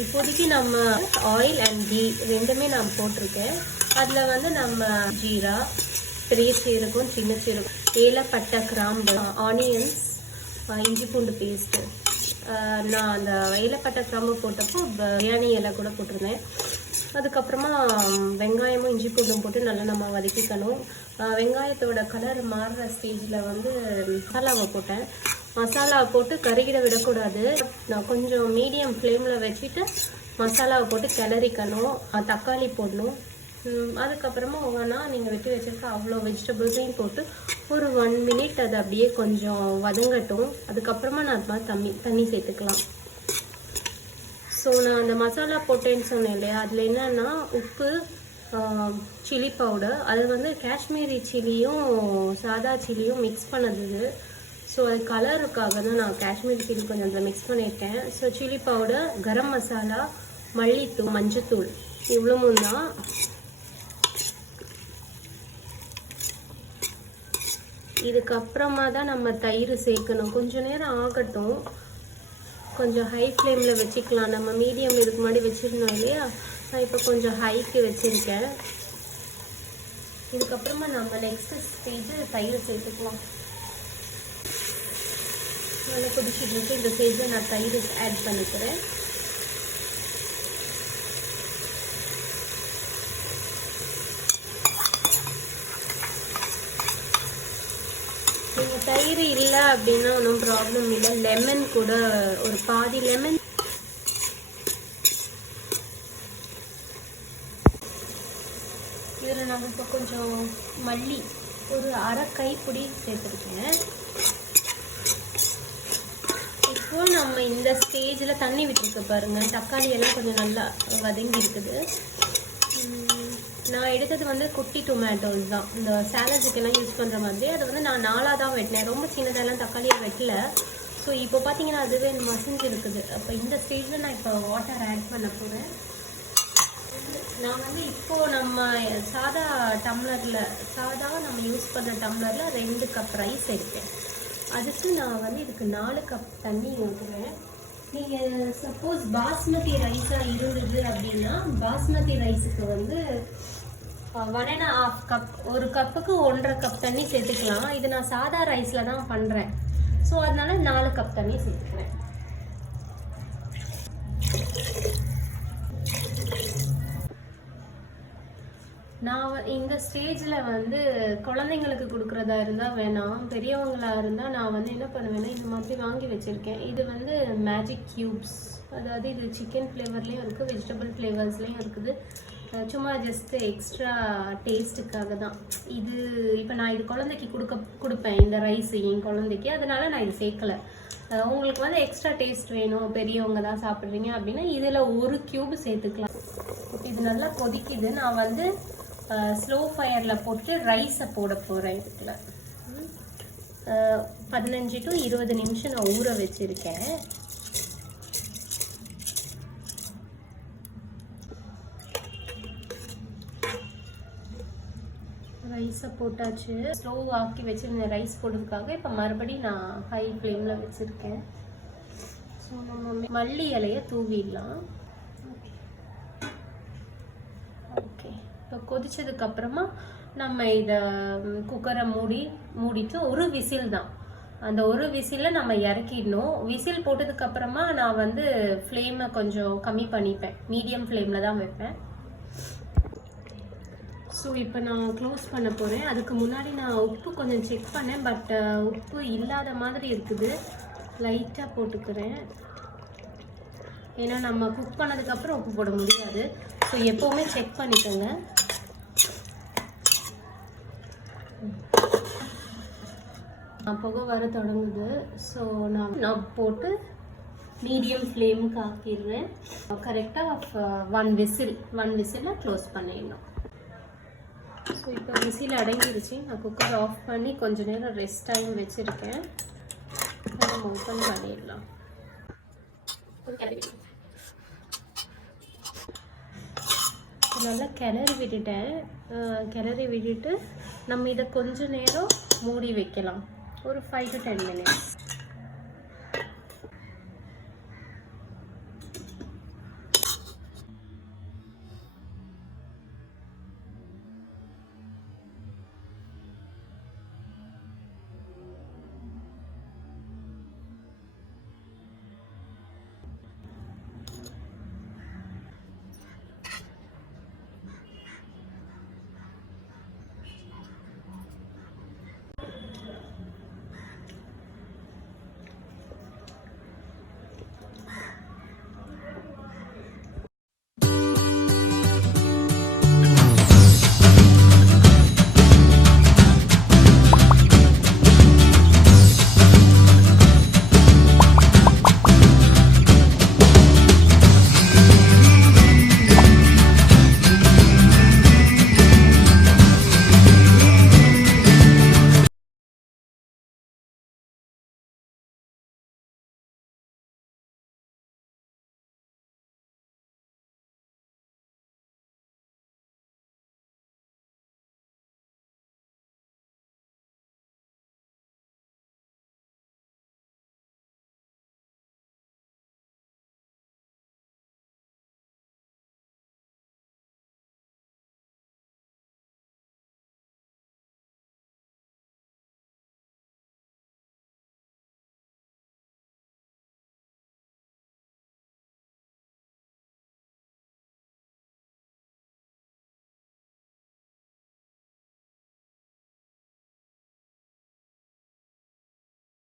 இப்போதைக்கு நம்ம oil and key ரெண்டுமே நான் போட்டிருக்கேன். அதில் வந்து நம்ம ஜீரா, பெரிய சீரகம், சின்ன சீரகம், ஏலப்பட்டை, கிராம்பு, ஆனியன்ஸ், இஞ்சி பூண்டு பேஸ்ட்டு. நான் அந்த ஏலப்பட்டை கிராம்பு போட்டப்போ பிரியாணி இலை கூட போட்டிருந்தேன். அதுக்கப்புறமா வெங்காயமும் இஞ்சி பூண்டும் போட்டு நல்லா நம்ம வதக்கிக்கணும். வெங்காயத்தோட கலர் மாறுற ஸ்டேஜில் வந்து மசாலாவை போட்டேன். மசாலாவை போட்டு கருகிட விடக்கூடாது. நான் கொஞ்சம் மீடியம் ஃப்ளேமில் வச்சுட்டு மசாலாவை போட்டு கிளறிக்கணும். தக்காளி போடணும். அதுக்கப்புறமா ஒவ்வொன்றா நீங்கள் வெட்டி வச்சுருக்க அவ்வளோ வெஜிடபிள்ஸையும் போட்டு ஒரு 1 மினிட் அது அப்படியே கொஞ்சம் வதங்கட்டும். அதுக்கப்புறமா நான் அது மாதிரி தண்ணி சேர்த்துக்கலாம். ஸோ நான் அந்த மசாலா போட்டேன்னு சொன்னேன் இல்லையா, அதில் என்னென்னா உப்பு, சில்லி பவுடர், அது வந்து காஷ்மீரி சில்லியும் சாதா சில்லியும் மிக்ஸ் பண்ணது. ஸோ அது கலருக்காக தான் நான் காஷ்மீரி சில்லி கொஞ்சம் அதில் மிக்ஸ் பண்ணியிருக்கேன். So chilli powder, garam masala, மல்லித்தூள், மஞ்சத்தூள் இவ்வளவும் தான். இதுக்கப்புறமா தான் நம்ம தயிர் சேர்க்கணும். கொஞ்சம் நேரம் ஆகட்டும். கொஞ்சம் ஹை ஃப்ளேமில் வச்சுக்கலாம். நம்ம மீடியம் இதுக்கு முன்னாடி வச்சுருந்தோம் இல்லையா, நான் இப்போ கொஞ்சம் ஹைக்கு வச்சுருக்கேன். இதுக்கப்புறமா நம்ம நெக்ஸ்ட்டு ஸ்டேஜ் தயிர் சேர்த்துக்கலாம். நல்லா கொதிச்சுட்டு இருக்கு. இந்த ஸ்டேஜில் நான் தயிர் ஆட் பண்ணிக்கிறேன். நீங்கள் தயிர் இல்லை அப்படின்னா ஒன்றும் ப்ராப்ளம் இல்லை. லெமன் கூட ஒரு பாதி லெமன், இதில் நான் இப்போ கொஞ்சம் மல்லி ஒரு அரை கைப்பிடி சேர்த்துருக்கேன். இப்போ நம்ம இந்த ஸ்டேஜில் தண்ணி விட்டுருக்கு பாருங்கள். தக்காளி எல்லாம் கொஞ்சம் நல்லா வதங்கி இருக்குது. நான் எடுத்தது வந்து குட்டி டொமேட்டோஸ் தான், இந்த சாலட்ஸுக்கெல்லாம் யூஸ் பண்ணுற மாதிரி. அதை வந்து நான் 4ஆக தான் வெட்டினேன். ரொம்ப சின்னதெல்லாம் தக்காளியை வெட்டல. ஸோ இப்போ பார்த்தீங்கன்னா அதுவே மசிஞ்சு இருக்குது. அப்போ இந்த ஸ்டேஜில் நான் இப்போ வாட்டர் ஆட் பண்ண போகிறேன். நான் வந்து இப்போது நம்ம சாதா நம்ம யூஸ் பண்ணுற டம்ளரில் 2 கப் ரைஸ் எடுத்தேன். அதுக்கு நான் வந்து இதுக்கு 4 கப் தண்ணி ஊற்றுவேன். நீங்கள் சப்போஸ் பாஸ்மதி ரைஸாக இருந்தது அப்படின்னா பாஸ்மதி ரைஸுக்கு வந்து 1.5 கப், ஒரு கப்புக்கு 1.5 கப் தண்ணி சேர்த்துக்கலாம். இது நான் சாதா ரைஸில் தான் பண்ணுறேன். ஸோ அதனால 4 கப் தண்ணி சேர்த்துக்கிறேன். நான் இந்த ஸ்டேஜில் வந்து குழந்தைங்களுக்கு கொடுக்குறதா இருந்தால் வேணாம், பெரியவங்களாக இருந்தால் நான் வந்து என்ன பண்ணுவேன்னா இந்த மாதிரி வாங்கி வச்சுருக்கேன். இது வந்து மேஜிக் க்யூப்ஸ், அதாவது இது சிக்கன் ஃப்ளேவர்லேயும் இருக்குது, வெஜிடபிள் ஃப்ளேவர்ஸ்லேயும் இருக்குது. சும்மா ஜஸ்ட்டு எக்ஸ்ட்ரா டேஸ்ட்டுக்காக தான் இது. இப்போ நான் இது குழந்தைக்கு கொடுப்பேன் இந்த ரைஸ் என் குழந்தைக்கு, அதனால நான் இது சேர்க்கலை. உங்களுக்கு வந்து எக்ஸ்ட்ரா டேஸ்ட் வேணும், பெரியவங்க தான் சாப்பிட்றீங்க அப்படின்னா இதில் 1 கியூப் சேர்த்துக்கலாம். இது நல்லா கொதிக்குது. நான் வந்து ஸ்லோ ஃபயரில் போட்டு ரைஸை போட போகிறேன். இதுக்குள்ள 15 to 20 நிமிஷம் நான் ஊற வச்சுருக்கேன். ரைஸை போட்டாச்சு. ஸ்லோ ஆக்கி வச்சுருந்தேன் ரைஸ் போடுறதுக்காக. இப்போ மறுபடியும் நான் ஹை ஃப்ளேமில் வச்சுருக்கேன். ஸோ நம்ம மல்லி இலையை தூவிடலாம். ஓகே, இப்போ கொதிச்சதுக்கப்புறமா நம்ம இதை குக்கரை மூடிட்டு ஒரு விசில் தான், அந்த ஒரு விசிலில் நம்ம இறக்கிடணும். விசில் போட்டதுக்கப்புறமா நான் வந்து ஃப்ளேமை கொஞ்சம் கம்மி பண்ணிப்பேன், மீடியம் ஃப்ளேமில் தான் வைப்பேன். ஸோ இப்போ நான் க்ளோஸ் பண்ண போகிறேன். அதுக்கு முன்னாடி நான் உப்பு கொஞ்சம் செக் பண்ணேன், பட் உப்பு இல்லாத மாதிரி இருக்குது. லைட்டாக போட்டுக்கிறேன், ஏன்னா நம்ம குக் பண்ணதுக்கப்புறம் உப்பு போட முடியாது. ஸோ எப்போவுமே செக் பண்ணிக்கோங்க. புகை வர தொடங்குது. ஸோ நான் போட்டு மீடியம் ஃப்ளேமுக்கு ஆக்கிடுறேன். கரெக்டாக ஒன் விசிலில் க்ளோஸ் பண்ணிடணும். ஸோ இப்போ விசில் அடங்கிடுச்சு. நான் குக்கர் ஆஃப் பண்ணி கொஞ்சம் நேரம் ரெஸ்ட் டைம் வச்சுருக்கேன். நம்ம ஓப்பன் பண்ணிடலாம். நல்லா கிளறி விட்டுட்டேன். கிளறி விட்டுட்டு நம்ம இதை கொஞ்ச நேரம் மூடி வைக்கலாம், ஒரு 5 to 10 minutes.